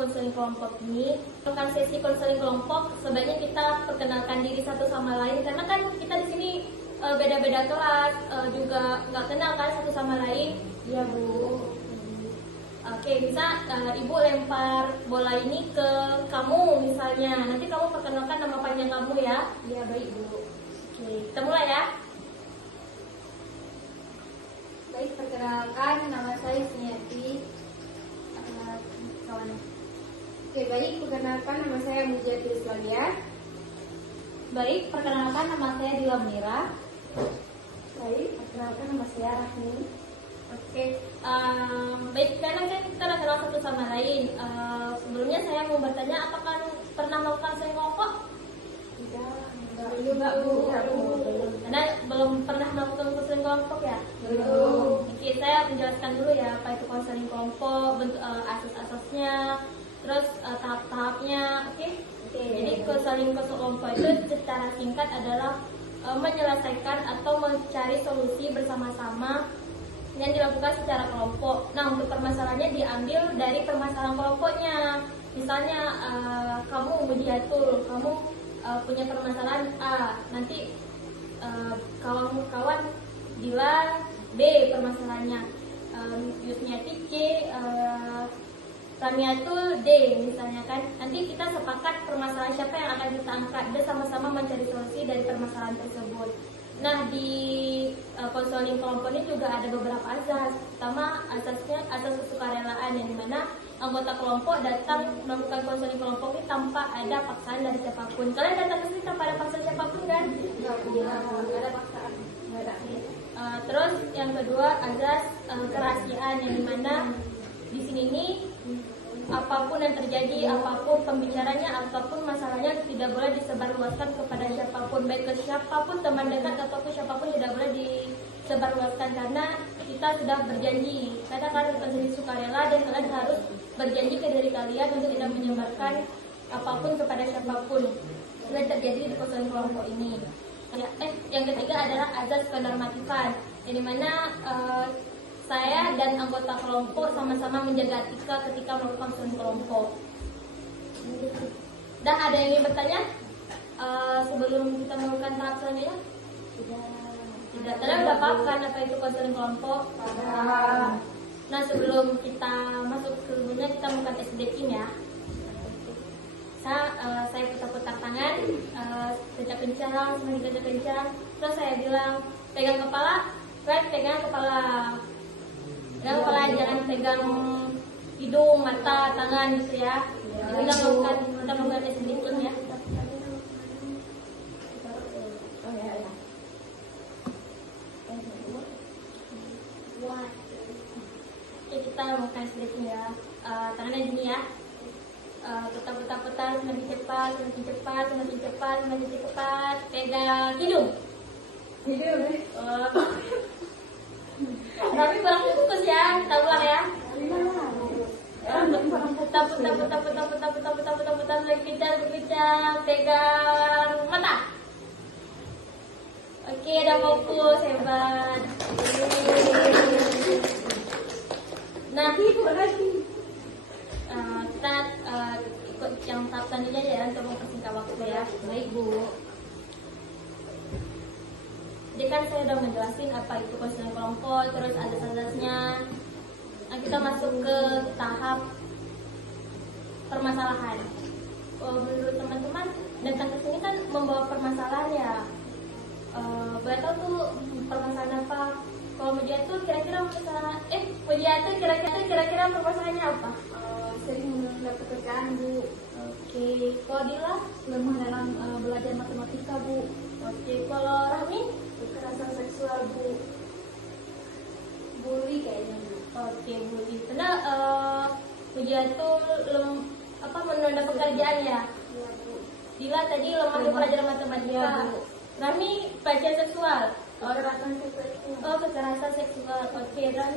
konseling kelompok ini. Untuk sesi konseling kelompok, sebaiknya kita perkenalkan diri satu sama lain, karena kan kita di sini beda-beda kelas, juga nggak kenal kan satu sama lain. Iya Bu. Oke, bisa Ibu lempar bola ini ke kamu misalnya. Nanti kamu perkenalkan nama panjang kamu ya. Iya baik Bu. Oke, kita mulai ya. Baik, perkenalkan nama saya Sunyati. Kawan. Oke, baik, perkenalkan nama saya Mujati Islamia. Baik, perkenalkan nama saya Dila Mira. Baik, perkenalkan nama saya Rahmi. Oke, baik, karena kan kita udah kenal satu sama lain. Sebelumnya saya mau bertanya, apakah pernah melakukan konseling kelompok? Enggak Bu. Karena belum pernah melakukan konseling kelompok ya? Belum. Oke, saya menjelaskan dulu ya apa itu konseling kelompok, bentuk asas-asasnya, terus tahap-tahapnya. Oke? Jadi konseling kelompok itu secara singkat adalah menyelesaikan atau mencari solusi bersama-sama yang dilakukan secara kelompok. Nah, untuk permasalahannya diambil dari permasalahan kelompoknya. Misalnya kamu Mujiatul, kamu punya permasalahan A, nanti kawan-kawan bilang B permasalahannya, Yusniati C, Ramiatul D misalnya kan. Nanti kita sepakat permasalahan siapa yang akan kita angkat, dan sama-sama mencari solusi dari permasalahan tersebut. Nah, di konseling kelompok ini juga ada beberapa azas. Pertama, asasnya asas kesukarelaan, yang dimana anggota kelompok datang melakukan konseling kelompok ini tanpa ada paksaan dari siapapun. Kalian datang ke sini tanpa ada paksaan siapapun kan? Enggak ada paksaan. Enggak ada. Terus yang kedua, azas kerahasiaan, yang dimana di sini ini apapun yang terjadi, apapun pembicaranya, apapun masalahnya tidak boleh disebarluaskan kepada siapapun, baik ke siapapun, teman dekat ataupun siapapun tidak boleh disebarluaskan, karena kita sudah berjanji. Karena kalian menjadi sukarela dan kalian harus berjanji ke diri kalian untuk tidak menyebarkan apapun kepada siapapun. Sudah terjadi di konseling kelompok ini. Yang ketiga adalah azas kenormatifan, yang dimana saya dan anggota kelompok sama-sama menjaga etika ketika melakukan konseling kelompok. Dan ada yang ingin bertanya sebelum kita melakukan tahap selanjutnya? Tidak. Tadi udah paham kan apa itu konseling kelompok? Nah, sebelum kita masuk ke ilmunya, kita melakukan tes breaking ya. Saya putar-putar tangan, kencang-kencang, semakin kencang-kencang. Terus saya bilang, pegang kepala, pegang kepala. Pegang kepala, jangan pegang hidung, mata, tangan gitu ya. Kita melakukan tes breaking ya. Oke, kita melakukan tes breaking ya. Tangannya gini ya. Putar-putar, semakin cepat, semakin cepat, semakin cepat, semakin cepat. Pegang hidung. Tapi kurang fokus ya, kita ulang ya. Putar, kencang, pegang mata. Oke, ada fokus, hebat. Nah, kita ikut yang tahap selanjutnya ya, untuk mempersingkat waktu ya. Baik Bu. Jadi kan saya udah menjelasin apa itu konseling kelompok, terus azas-azasnya. Nah, kita masuk ke tahap permasalahan. Menurut teman-teman datang ke sini kan membawa permasalahan ya. Boleh tahu tuh permasalahan apa? Kalau Mujiat tuh kira-kira kira-kira permasalahannya apa? Sering mendapat pekerjaan Bu. Oke, kalau Dila Lemah dalam belajar matematika Bu. oke, kalau Rahmi Kekerasan seksual Bu. Bully kayaknya Bu. oke, bully. Karena Mujiat tuh menunda pekerjaan ya. Iya Bu. Dila tadi lemah di pelajaran matematika. Iya, Bu. Rahmi pelecehan seksual. Kekerasan seksual. Kekerasan seksual. Oke, dan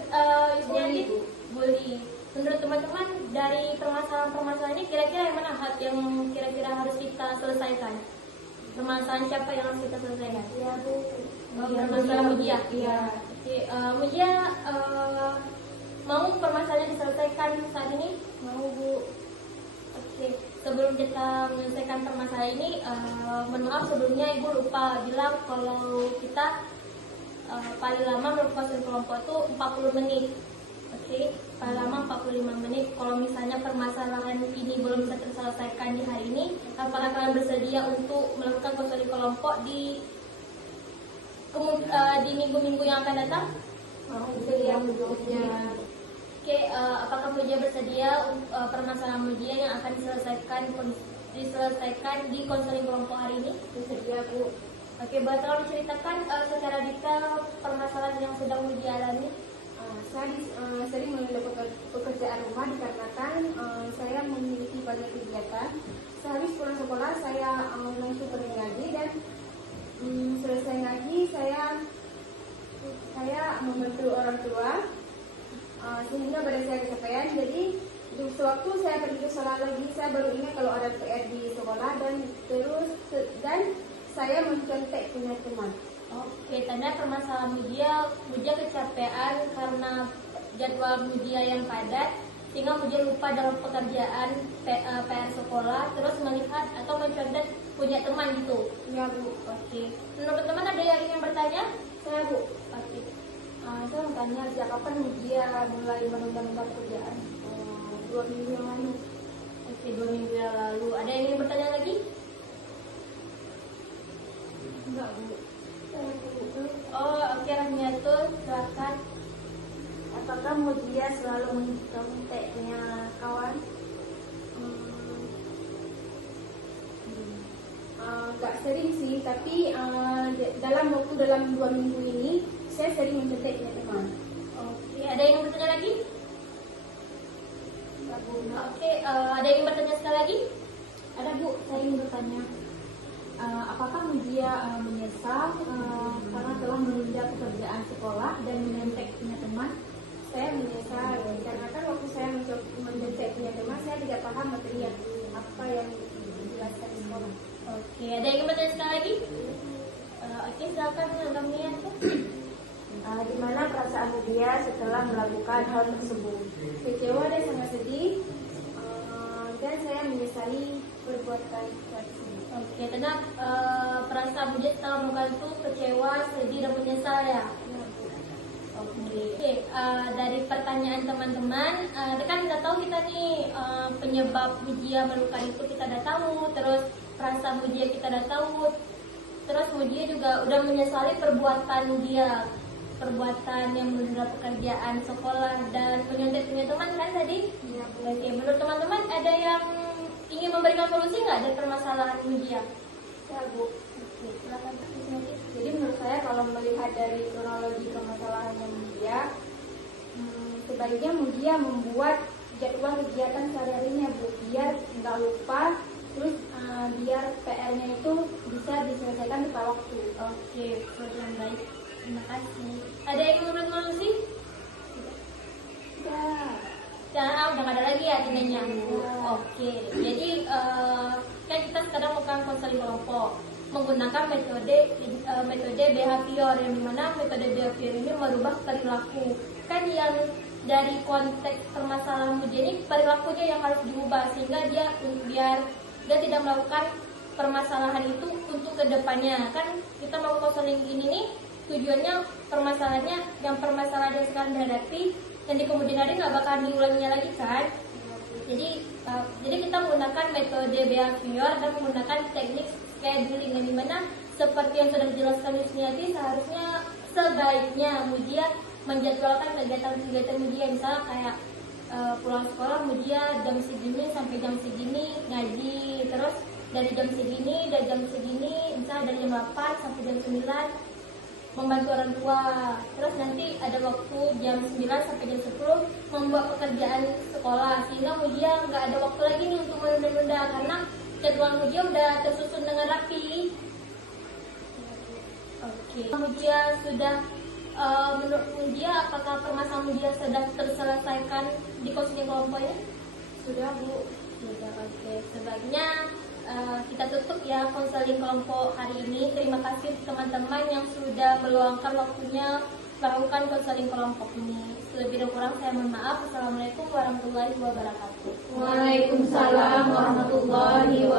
Bully, Bu. bully. Menurut teman-teman dari permasalahan-permasalahan ini kira-kira yang mana yang kira-kira harus kita selesaikan? Permasalahan siapa yang harus kita selesaikan? Iya Bu. Permasalahan Mujia. Iya. Oke, Mujia mau permasalahannya diselesaikan saat ini? Mau Bu. Oke, sebelum kita menyelesaikan permasalahan ini, mohon maaf sebelumnya Ibu lupa bilang kalau kita paling lama melakukan kelompok itu 40 menit. Oke, paling lama 45 menit. Kalau misalnya permasalahan ini belum bisa terselesaikan di hari ini, apakah kalian bersedia untuk melakukan konseling kelompok di minggu-minggu yang akan datang? Bersedia Bu. Oke, apakah Mujia bersedia permasalahan Mujia yang akan diselesaikan di konseling kelompok hari ini? Bersedia Bu. Oke, boleh tolong diceritakan secara detail permasalahan yang sedang Mujia alami? Saya sering melakukan pekerjaan rumah dikarenakan saya memiliki banyak kegiatan. Sehabis pulang sekolah saya langsung pergi ngaji dan selesai ngaji saya membantu orang tua sehingga pada saya kecapean. Jadi sewaktu saya pergi ke sekolah lagi saya baru ingat kalau ada PR di sekolah dan saya mencontek punya teman. Oke, tanda permasalahan Mujia kecapean karena jadwal Mujia yang padat, sehingga Mujia lupa dalam pekerjaan PR sekolah, terus melihat atau mencondet punya teman gitu. Ya Bu. Oke, menurut teman ada yang ingin bertanya? Saya Bu. Oke, Saya mau tanya sejak kapan Mujia mulai menunda-nunda pekerjaan? 2 minggu yang lalu. oke, 2 minggu yang lalu. Ada yang ingin bertanya lagi? Enggak Bu. Oh, oke, Rahmiatul, silakan. Apakah Mujia selalu mencontek punya kawan? Gak sering sih, tapi dalam 2 minggu ini saya sering mencontek punya teman. Oke, ada yang ingin bertanya lagi? Enggak Bu. Oke, ada yang ingin bertanya sekali lagi? Ada Bu, saya ingin bertanya, apakah Mujia menyesal karena telah menunda pekerjaan sekolah dan menyontek punya teman? Saya menyesal karena kan waktu saya menyontek punya teman saya tidak paham materi yang apa yang dijelaskan di sekolah. Oke, ada yang ingin bertanya sekali lagi? Oke, silakan Rahmiatul. Gimana perasaan Mujia setelah melakukan hal tersebut? Kecewa dan sangat sedih, dan saya menyesali perbuatan tersebut. Oke, karena perasaan Mujia setelah melakukan itu kecewa, sedih, dan menyesal ya? Oke, dari pertanyaan teman-teman, kan kita tahu kita nih penyebab Mujia melukai itu kita udah tahu, terus perasaan Mujia kita udah tahu, terus Mujia juga udah menyesali perbuatan dia, perbuatan yang menunda pekerjaan sekolah dan menyontek punya teman kan tadi? Iya, Bu. Oke, menurut teman-teman ada yang ingin memberikan solusi nggak dari permasalahan Mujia? Ya Bu. Oke, silakan. Jadi menurut saya kalau melihat dari kronologi permasalahan Mujia, sebaiknya Mujia membuat jadwal kegiatan sehari-harinya Bu, biar nggak lupa, terus biar PR-nya itu bisa diselesaikan tepat waktu. Oke, solusi yang baik. Terima kasih. Ada yang ingin memberikan solusi? Ya. Udah nggak ada lagi ya tinanya. Oke, jadi kan kita sekarang melakukan konseling kelompok menggunakan metode behavior, yang dimana metode behavior ini merubah perilaku. Kan yang dari konteks permasalahan Mujia ini perilakunya yang harus diubah sehingga dia biar dia tidak melakukan permasalahan itu untuk kedepannya. Kan kita mau konseling ini nih tujuannya permasalahan yang sekarang dihadapi dan di kemudian hari nggak bakal diulanginya lagi kan. Jadi kita menggunakan metode behavior dan menggunakan teknik scheduling, yang dimana seperti yang sudah dijelaskan Yusniati, sebaiknya Mujia menjadwalkan kegiatan Mujia, misalnya kayak pulang sekolah Mujia jam segini sampai jam segini ngaji, terus dari jam segini misalnya dari jam 8 sampai jam 9 membantu orang tua, terus nanti ada waktu jam 9 sampai jam 10 membuat pekerjaan sekolah, sehingga Mujia nggak ada waktu lagi nih untuk menunda-nunda karena jadwal Mujia udah tersusun dengan rapi. Oke, Mujia sudah menurut Mujia apakah permasalahan Mujia sudah terselesaikan di konseling kelompoknya? Sudah Bu. Sudah. Oke, sebaiknya kita tutup ya konseling kelompok hari ini. Terima kasih teman-teman yang sudah meluangkan waktunya melakukan konseling kelompok ini. Lebih dan kurang saya mohon maaf. Assalamualaikum warahmatullahi wabarakatuh. Waalaikumsalam warahmatullahi